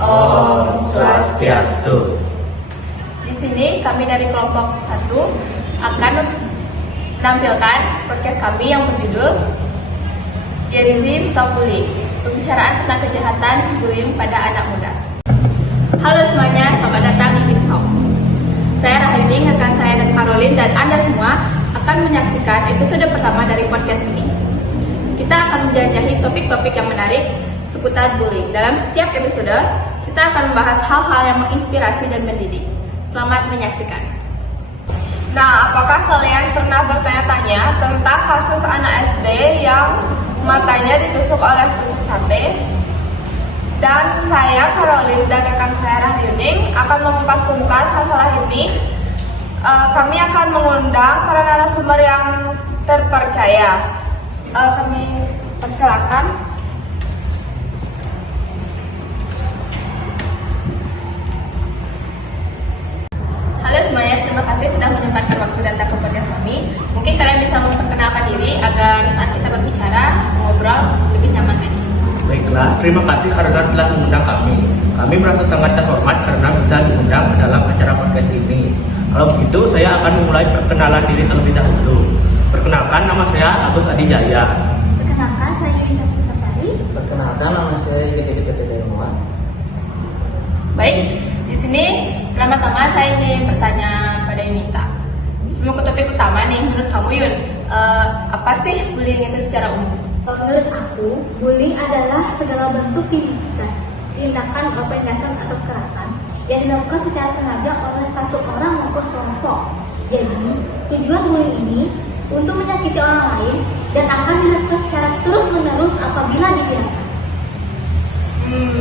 Om Swastiastu. Di sini kami dari kelompok 1 akan menampilkan podcast kami yang berjudul Gen Stop Bullying, pembicaraan tentang kejahatan bullying pada anak muda. Halo semuanya, selamat datang di Hip Hop. Saya Rahayuni, rekan saya dan Caroline dan Anda semua akan menyaksikan episode pertama dari podcast ini. Kita akan menjelajahi topik-topik yang menarik seputar bullying. Dalam setiap episode, kita akan membahas hal-hal yang menginspirasi dan mendidik. Selamat menyaksikan. Nah, apakah kalian pernah bertanya-tanya tentang kasus anak SD yang matanya ditusuk oleh tusuk sate? Dan saya, Caroline, dan rekan saya Rahyuning akan mengupas tuntas masalah ini. Kami akan mengundang para narasumber yang terpercaya. Kami persilakan. Halo semuanya, terima kasih sudah menyempatkan waktu datang ke podcast kami. Mungkin kalian bisa memperkenalkan diri agar saat kita berbicara, ngobrol lebih nyaman lagi. Baiklah, terima kasih karena telah mengundang kami. Kami merasa sangat terhormat karena bisa diundang dalam acara podcast ini. Kalau begitu, saya akan memulai perkenalan diri terlebih dahulu. Perkenalkan, nama saya Agus Adi Jaya. Perkenalkan, saya Yunita Citasari. Perkenalkan, nama saya Gede Demuan. Baik, di sini pertama-tama saya ingin bertanya pada Yunita. Sebelum ke topik utama nih, menurut kamu Yun, apa sih bullying itu secara umum? Menurut aku, bullying adalah segala bentuk tindakan penindasan atau kekerasan yang dilakukan secara sengaja oleh satu orang maupun kelompok. Jadi, tujuan bullying ini untuk menyakiti orang lain dan akan dilakukan secara terus-menerus apabila dibiarkan.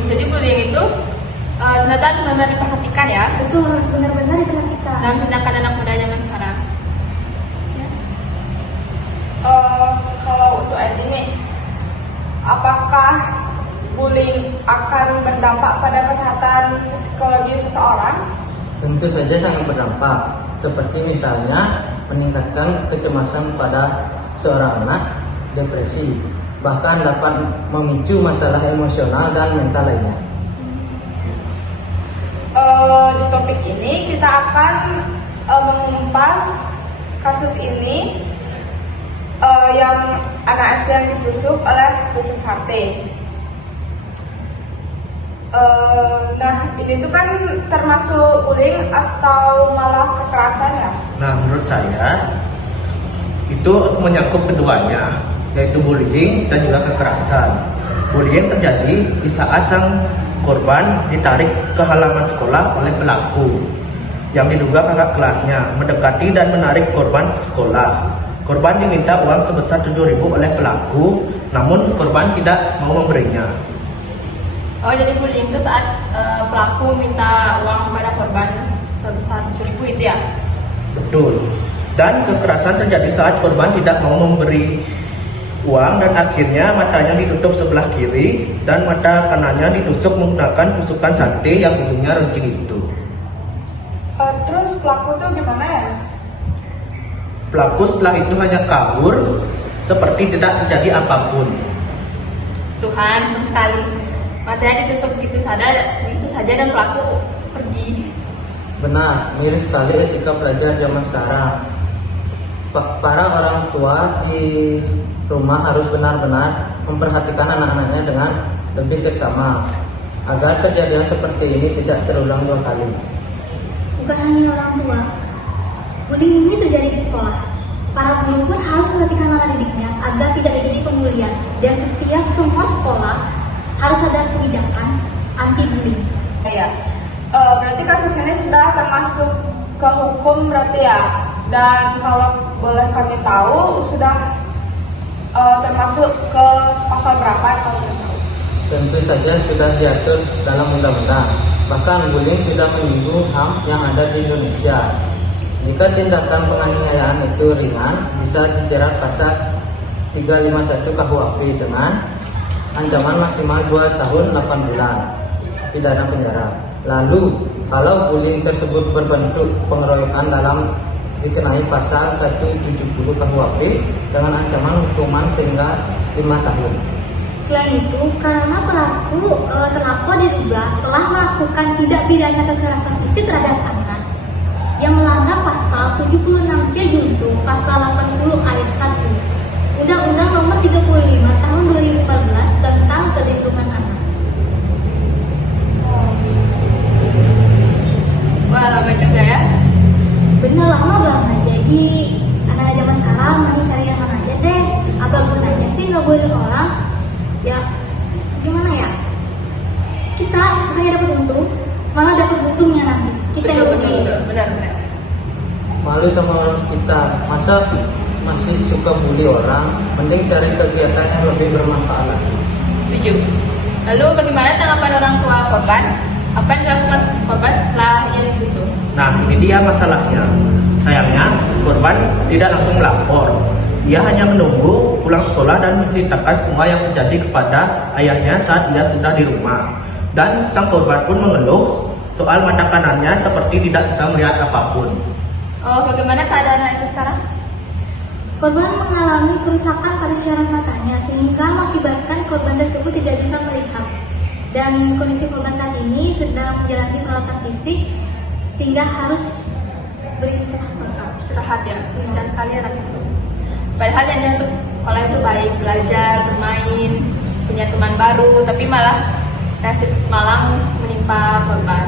Jadi bullying itu ternyata harus benar-benar diperhatikan ya. Betul, harus benar-benar diperhatikan. Dalam tindakan anak muda zaman sekarang. Kalau untuk ini, apakah bullying akan berdampak pada kesehatan psikologi seseorang? Tentu saja sangat berdampak, seperti misalnya meningkatkan kecemasan pada seorang anak, depresi, bahkan dapat memicu masalah emosional dan mental lainnya. Di topik ini kita akan mengupas kasus ini yang anak SD yang ditusuk oleh tusuk sate. Nah, ini tuh kan termasuk bullying atau malah kekerasan ya? Nah, menurut saya itu menyangkut keduanya, yaitu bullying dan juga kekerasan. Bullying terjadi di saat sang korban ditarik ke halaman sekolah oleh pelaku yang diduga kakak kelasnya, mendekati dan menarik korban ke sekolah. Korban diminta uang sebesar 7.000 oleh pelaku, namun korban tidak mau memberinya. Oh, jadi bullying itu saat pelaku minta uang pada korban sebesar 7.000 itu ya? Betul. Dan kekerasan terjadi saat korban tidak mau memberi uang dan akhirnya matanya ditutup sebelah kiri dan mata kanannya ditusuk menggunakan tusukan sate yang ujungnya runcing itu. Terus pelaku tuh gimana ya? Pelaku setelah itu hanya kabur seperti tidak terjadi apapun. Tuhan, serem sekali. Matanya ditusuk begitu saja dan pelaku pergi. Benar, miris sekali etika pelajar zaman sekarang. Para orang tua di rumah harus benar-benar memperhatikan anak-anaknya dengan lebih seksama agar kejadian seperti ini tidak terulang 2 kali. Bukan hanya orang tua, bullying ini terjadi di sekolah. Para guru pun harus memperhatikan anak didiknya agar tidak terjadi pembulian. Dan setiap semua sekolah harus ada kebijakan anti-bullying. Ya, berarti kasus ini sudah termasuk ke hukum berarti ya. Dan kalau boleh kami tahu sudah termasuk ke pasal berapa kalau boleh tahu? Tentu saja sudah diatur dalam undang-undang. Bahkan bullying sudah menyinggung HAM yang ada di Indonesia. Jika tindakan penganiayaan itu ringan, bisa dijerat pasal 351 KUHP dengan ancaman maksimal 2 tahun 8 bulan pidana penjara. Lalu, kalau bullying tersebut berbentuk pengeroyokan dalam dikenai pasal 170 KUHP dengan ancaman hukuman sehingga 5 tahun. Selain itu, karena terlapor diduga telah melakukan tindak pidana kekerasan fisik terhadap anak yang melanggar pasal 76C junto pasal 80 ayat 1 Undang-Undang Nomor 35 Tahun 2014 tentang Perlindungan Anak. Wah, lama juga ya. Bener lama banget. Jadi anak zaman sekarang mending cari yang mana aja deh. Apa gunanya sih ngebunuh orang? Ya gimana ya? Kita hanya dapat untung, malah dapat untungnya nanti. Kita yang rugi. Benar. Malu sama orang sekitar. Masa masih suka bully orang? Mending cari kegiatan yang lebih bermanfaat. Setuju. Lalu bagaimana tanggapan orang tua korban? Apa yang dilakukan korban setelah ia ditusuk? Nah, ini dia masalahnya. Sayangnya, korban tidak langsung melapor. Ia hanya menunggu pulang sekolah dan menceritakan semua yang terjadi kepada ayahnya saat ia sudah di rumah. Dan sang korban pun mengeluh soal mata kanannya seperti tidak bisa melihat apapun. Oh, bagaimana keadaan anak itu sekarang? Korban mengalami kerusakan pada syaraf matanya sehingga mengakibatkan korban tersebut tidak bisa melihat. Dan kondisi korban saat ini sedang menjalani perawatan fisik sehingga harus beristirahat total. Curhat ya, kasihan sekali anak itu. Padahal yang untuk sekolah itu baik, belajar, bermain, punya teman baru, tapi malah nasib malang menimpa korban.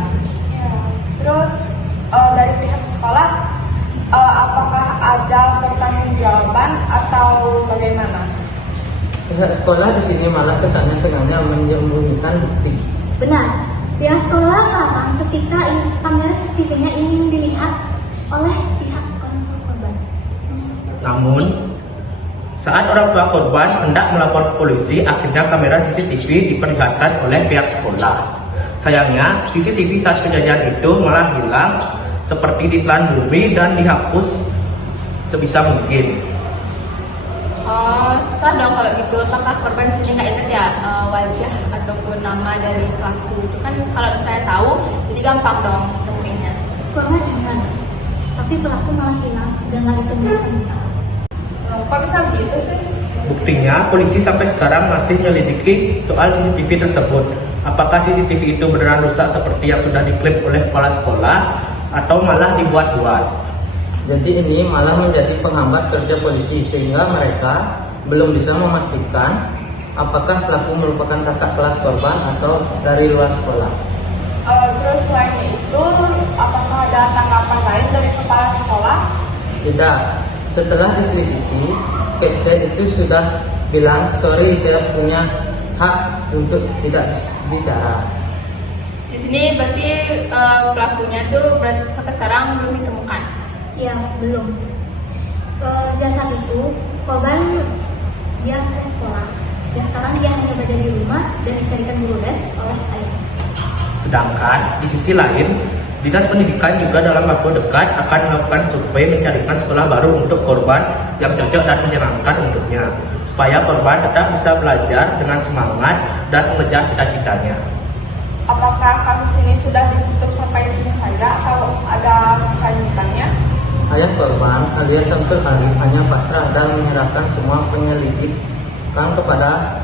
Ya, terus dari pihak sekolah, apakah ada pertanggungjawaban atau bagaimana? Pihak sekolah di sini malah kesannya sengaja menyembunyikan bukti. Benar, pihak sekolah melarang ketika kamera CCTV-nya ingin dilihat oleh pihak orang tua korban. Namun, saat orang tua korban hendak melapor ke polisi, akhirnya kamera CCTV diperlihatkan oleh pihak sekolah. Sayangnya, CCTV saat kejadian itu malah hilang seperti ditelan bumi dan dihapus sebisa mungkin. Oh, susah dong kalau gitu. Apakah korban sini nggak ingat ya wajah ataupun nama dari pelaku itu kan? Kalau misalnya tahu, jadi gampang dong nemuinnya. Korban ingat, tapi pelaku malah hilang dan nggak ditemukan sama sekali. Kok bisa begitu sih? Buktinya, polisi sampai sekarang masih menyelidiki soal CCTV tersebut. Apakah CCTV itu beneran rusak seperti yang sudah diklaim oleh kepala sekolah atau malah dibuat-buat? Jadi ini malah menjadi penghambat kerja polisi sehingga mereka belum bisa memastikan apakah pelaku merupakan kakak kelas korban atau dari luar sekolah. Terus selain itu, apakah ada tanggapan lain dari kepala sekolah? Tidak. Setelah diselidiki, Kepsek itu sudah bilang, sorry saya punya hak untuk tidak bicara. Di sini berarti pelakunya tuh sampai sekarang belum ditemukan. Ya, belum. Sejak saat itu, korban dia ke sekolah. Dan sekarang dia hanya belajar di rumah dan dicarikan guru les oleh ayah. Sedangkan di sisi lain, Dinas Pendidikan juga dalam waktu dekat akan melakukan survei mencarikan sekolah baru untuk korban yang cocok dan menyenangkan untuknya, supaya korban tetap bisa belajar dengan semangat dan mengejar cita-citanya. Apakah kasus ini sudah ditutup sampai sini saja atau ada kelanjutannya? Ayah korban alias Samsul Hari hanya pasrah dan menyerahkan semua penyelidikan kepada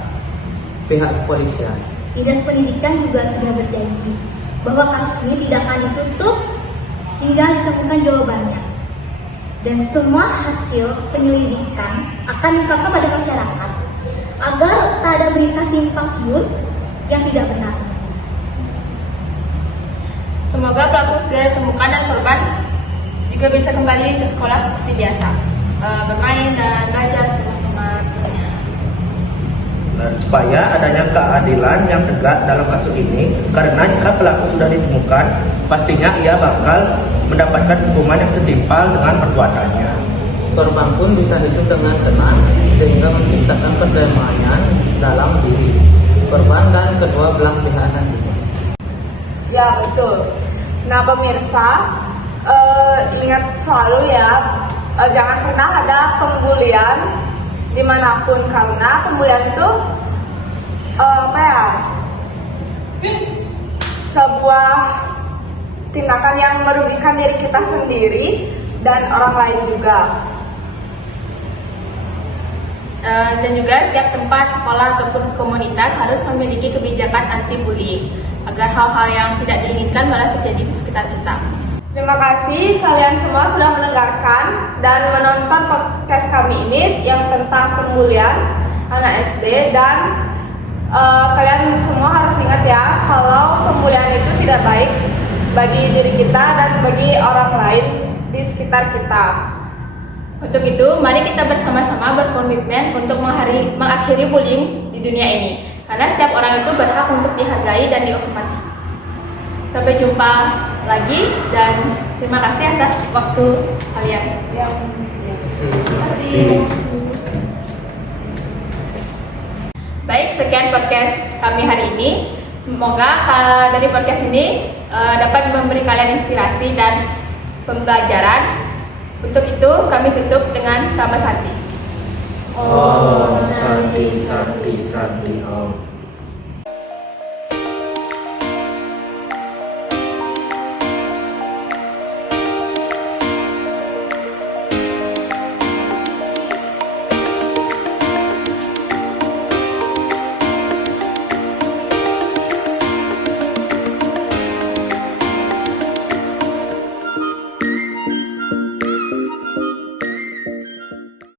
pihak kepolisian. Dinas Pendidikan juga sudah berjanji bahwa kasus ini tidak akan ditutup hingga ditemukan jawabannya. Dan semua hasil penyelidikan akan diungkapkan pada masyarakat agar tak ada berita simpang siur yang tidak benar. Semoga pelaku segera ditemukan dan korban juga bisa kembali ke sekolah seperti biasa, bermain dan belajar sama-sama. Supaya adanya keadilan yang tegak dalam kasus ini, karena jika pelaku sudah ditemukan, pastinya ia bakal mendapatkan hukuman yang setimpal dengan perbuatannya. Korban pun bisa hidup dengan tenang sehingga menciptakan perdamaian dalam diri korban dan kedua belah pihak nantinya. Ya, betul. Nah, pemirsa, ingat selalu ya, jangan pernah ada pembulian dimanapun, karena pembulian itu sebuah tindakan yang merugikan diri kita sendiri dan orang lain juga. Dan juga setiap tempat, sekolah ataupun komunitas harus memiliki kebijakan anti-bullying agar hal-hal yang tidak diinginkan malah terjadi di sekitar kita. Terima kasih kalian semua sudah mendengarkan dan menonton podcast kami ini yang tentang pemulihan anak SD, dan kalian semua harus ingat ya kalau pemulihan itu tidak baik bagi diri kita dan bagi orang lain di sekitar kita. Untuk itu, mari kita bersama-sama berkomitmen untuk mengakhiri bullying di dunia ini. Karena setiap orang itu berhak untuk dihargai dan dihormati. Sampai jumpa lagi dan terima kasih atas waktu kalian. Terima kasih. Baik, sekian podcast kami hari ini. Semoga dari podcast ini dapat memberi kalian inspirasi dan pembelajaran. Untuk itu kami tutup dengan Rama Santi. Oh, Santi, Santi, Santi, Om.